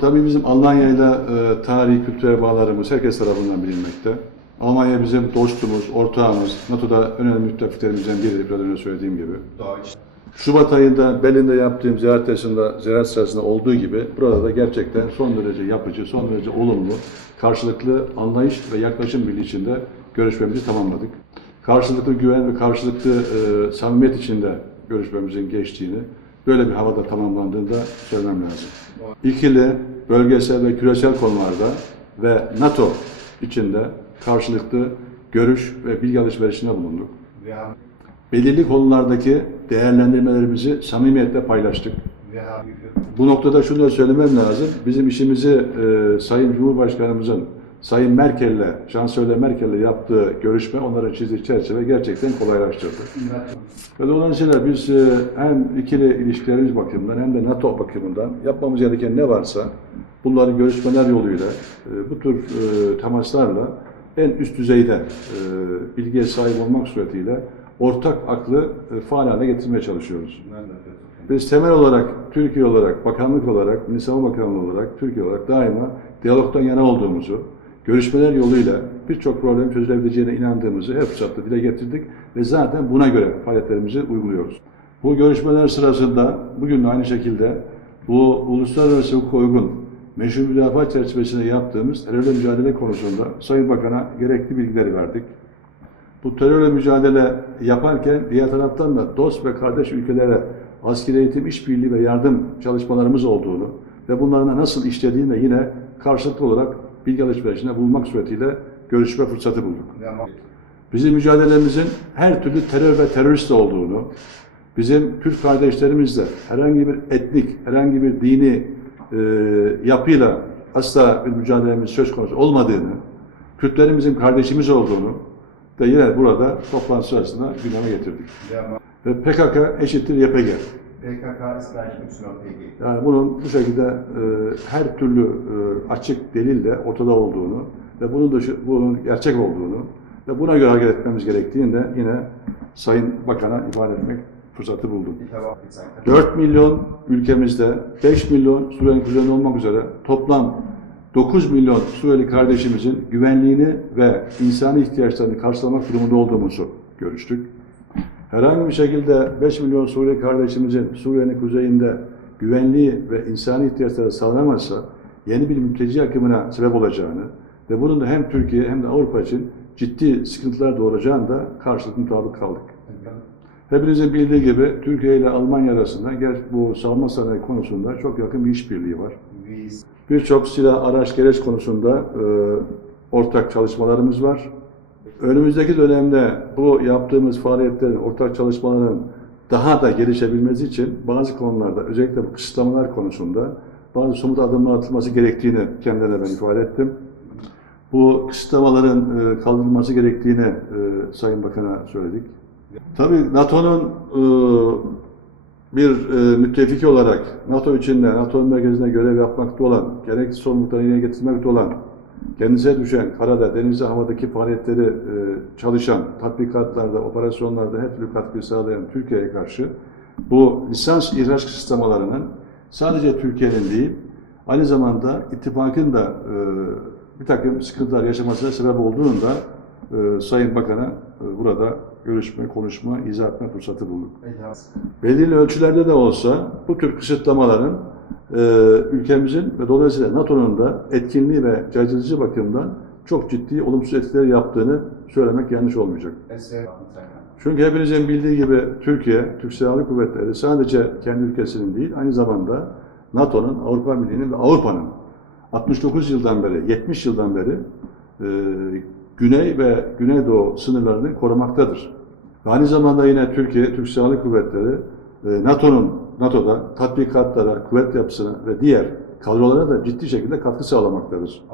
Tabii bizim Almanya'yla tarihi, kültürel bağlarımız herkes tarafından bilinmekte. Almanya bizim dostumuz, ortağımız, NATO'da önemli müttefiklerimizden biri, biraz önce söylediğim gibi. Şubat ayında Berlin'de yaptığım ziyaret sırasında olduğu gibi burada da gerçekten son derece yapıcı, son derece olumlu, karşılıklı anlayış ve yaklaşım birliği içinde görüşmemizi tamamladık. Karşılıklı güven ve karşılıklı samimiyet içinde görüşmemizin geçtiğini, böyle bir havada tamamlandığında söylemem lazım. İkili, bölgesel ve küresel konularda ve NATO içinde karşılıklı görüş ve bilgi alışverişinde bulunduk. Belirli konulardaki değerlendirmelerimizi samimiyetle paylaştık. Bu noktada şunu da söylemem lazım. Bizim işimizi Sayın Cumhurbaşkanımızın Sayın Merkel'le, Şansölye Merkel'le yaptığı görüşme onlara çizdiği çerçeve gerçekten kolaylaştırdı. Ve dolayısıyla biz hem ikili ilişkilerimiz bakımından hem de NATO bakımından yapmamız gereken ne varsa bunları görüşmeler yoluyla bu tür temaslarla en üst düzeyde bilgiye sahip olmak suretiyle ortak aklı faal hale getirmeye çalışıyoruz. Biz temel olarak, Türkiye olarak, bakanlık olarak, Milli Savunma Bakanlığı olarak, Türkiye olarak daima diyalogdan yana olduğumuzu, görüşmeler yoluyla birçok problem çözülebileceğine inandığımızı her fırsatta dile getirdik ve zaten buna göre faaliyetlerimizi uyguluyoruz. Bu görüşmeler sırasında bugün de aynı şekilde bu uluslararası hukuka uygun meşru müdafaa çerçevesinde yaptığımız terörle mücadele konusunda Sayın Bakan'a gerekli bilgileri verdik. Bu terörle mücadele yaparken diğer taraftan da dost ve kardeş ülkelere askeri eğitim, işbirliği ve yardım çalışmalarımız olduğunu ve bunların nasıl işlediğini de yine karşılıklı olarak bilgi alışverişinde bulunmak suretiyle görüşme fırsatı bulduk. Bizim mücadelemizin her türlü terör ve terörist olduğunu, bizim Türk kardeşlerimizle herhangi bir etnik, herhangi bir dini yapıyla asla bir mücadelemiz söz konusu olmadığını, Kürtlerin bizim kardeşimiz olduğunu da yine burada toplantı sırasında gündeme getirdik. Ve PKK eşittir YPG. Yani bunun bu şekilde her türlü açık delille ortada olduğunu ve bunun gerçek olduğunu ve buna göre hareket etmemiz gerektiğini de yine Sayın Bakan'a ifade etmek fırsatı buldum. 4 milyon ülkemizde 5 milyon Suriyeli kuzeyi olmak üzere toplam 9 milyon Suriyeli kardeşimizin güvenliğini ve insani ihtiyaçlarını karşılamak durumunda olduğumuzu görüştük. Herhangi bir şekilde 5 milyon Suriyeli kardeşimizin Suriye'nin kuzeyinde güvenliği ve insani ihtiyaçları sağlanamazsa yeni bir mülteci akımına sebep olacağını ve bunun da hem Türkiye hem de Avrupa için ciddi sıkıntılar doğuracağını da karşılıklı mutabık kaldık. Hepinizin bildiği gibi Türkiye ile Almanya arasında bu savunma sanayi konusunda çok yakın bir işbirliği var. Birçok silah, araç, gereç konusunda ortak çalışmalarımız var. Önümüzdeki dönemde bu yaptığımız faaliyetlerin, ortak çalışmaların daha da gelişebilmesi için bazı konularda, özellikle bu kısıtlamalar konusunda bazı somut adımlar atılması gerektiğini kendilerine ben ifade ettim. Bu kısıtlamaların kaldırılması gerektiğini Sayın Bakan'a söyledik. Tabii NATO'nun bir müttefiki olarak NATO içinde, NATO'nun merkezinde görev yapmakta olan, gerekli sorumluluklarını yerine getirmekte olan, kendisine düşen karada, denizde, havadaki faaliyetleri çalışan, tatbikatlarda, operasyonlarda her türlü katkı sağlayan Türkiye'ye karşı bu lisans ihraç kısıtlamalarının sadece Türkiye'nin değil, aynı zamanda ittifakın da bir takım sıkıntılar yaşamasına sebep olduğunu da Sayın Bakan'a burada görüşme, konuşma, izah etme fırsatı bulduk. Belirli ölçülerde de olsa bu tür kısıtlamaların ülkemizin ve dolayısıyla NATO'nun da etkinliği ve caydırıcı bakımdan çok ciddi olumsuz etkiler yaptığını söylemek yanlış olmayacak. Çünkü hepinizin bildiği gibi Türkiye, Türk Silahlı Kuvvetleri sadece kendi ülkesinin değil, aynı zamanda NATO'nun, Avrupa Birliği'nin ve Avrupa'nın 69 yıldan beri, 70 yıldan beri Güney ve Güneydoğu sınırlarını korumaktadır. Ve aynı zamanda yine Türkiye, Türk Silahlı Kuvvetleri NATO'da tatbikatlara, kuvvet yapısına ve diğer kadrolara da ciddi şekilde katkı sağlamaktadır.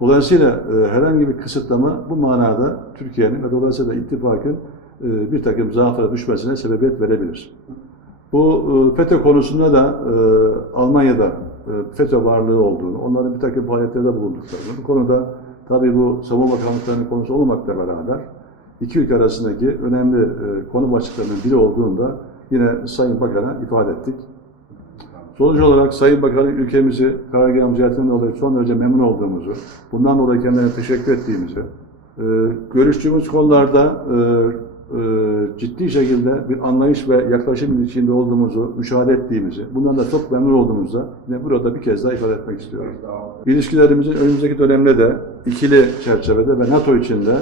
Dolayısıyla herhangi bir kısıtlama bu manada Türkiye'nin ve dolayısıyla ittifakın bir takım zaaflara düşmesine sebebiyet verebilir. Bu FETÖ konusunda da Almanya'da FETÖ varlığı olduğunu, onların bir takım faaliyetlerde bulunduklarını, bu konuda tabii bu savunma bakanlıklarının konusu olmakla beraber iki ülke arasındaki önemli konu başlıklarının biri olduğunu da yine Sayın Bakan'a ifade ettik. Sonuç olarak Sayın Bakan'ın ülkemizi karargahım ziyaretinden dolayı son derece memnun olduğumuzu, bundan dolayı kendilerine teşekkür ettiğimizi, görüştüğümüz konularda ciddi şekilde bir anlayış ve yaklaşım içinde olduğumuzu müşahede ettiğimizi, bundan da çok memnun olduğumuzu yine burada bir kez daha ifade etmek istiyorum. İlişkilerimizin önümüzdeki dönemde de ikili çerçevede ve NATO içinde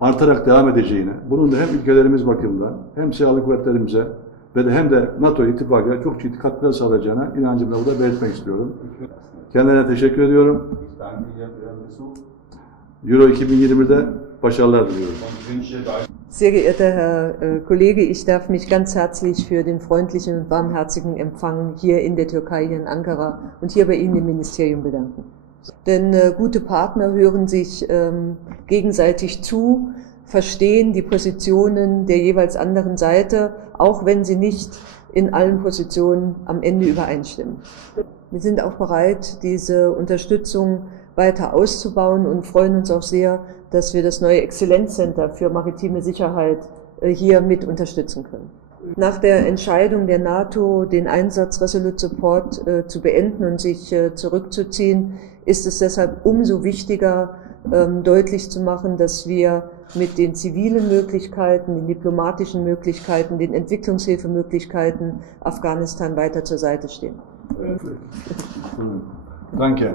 artarak devam edeceğini, bunun da hem ülkelerimiz bakımından hem silahlı kuvvetlerimize ve de hem de NATO ittifakına çok ciddi katkılar sağlayacağına inancımla burada belirtmek istiyorum. Kendilerine teşekkür ediyorum. Euro 2020'de başarılar diliyorum. Sehr geehrter Herr Kollege, ich darf mich ganz herzlich für den freundlichen und warmherzigen Empfang hier in der Türkei, hier in Ankara und hier bei Ihnen im Ministerium bedanken. Denn gute Partner hören sich gegenseitig zu, verstehen die Positionen der jeweils anderen Seite, auch wenn sie nicht in allen Positionen am Ende übereinstimmen. Wir sind auch bereit, diese Unterstützung weiter auszubauen und freuen uns auch sehr, dass wir das neue Exzellenzcenter für maritime Sicherheit hier mit unterstützen können. Nach der Entscheidung der NATO, den Einsatz Resolute Support zu beenden und sich zurückzuziehen, ist es deshalb umso wichtiger, deutlich zu machen, dass wir mit den zivilen Möglichkeiten, den diplomatischen Möglichkeiten, den Entwicklungshilfemöglichkeiten Afghanistan weiter zur Seite stehen. Danke. Danke.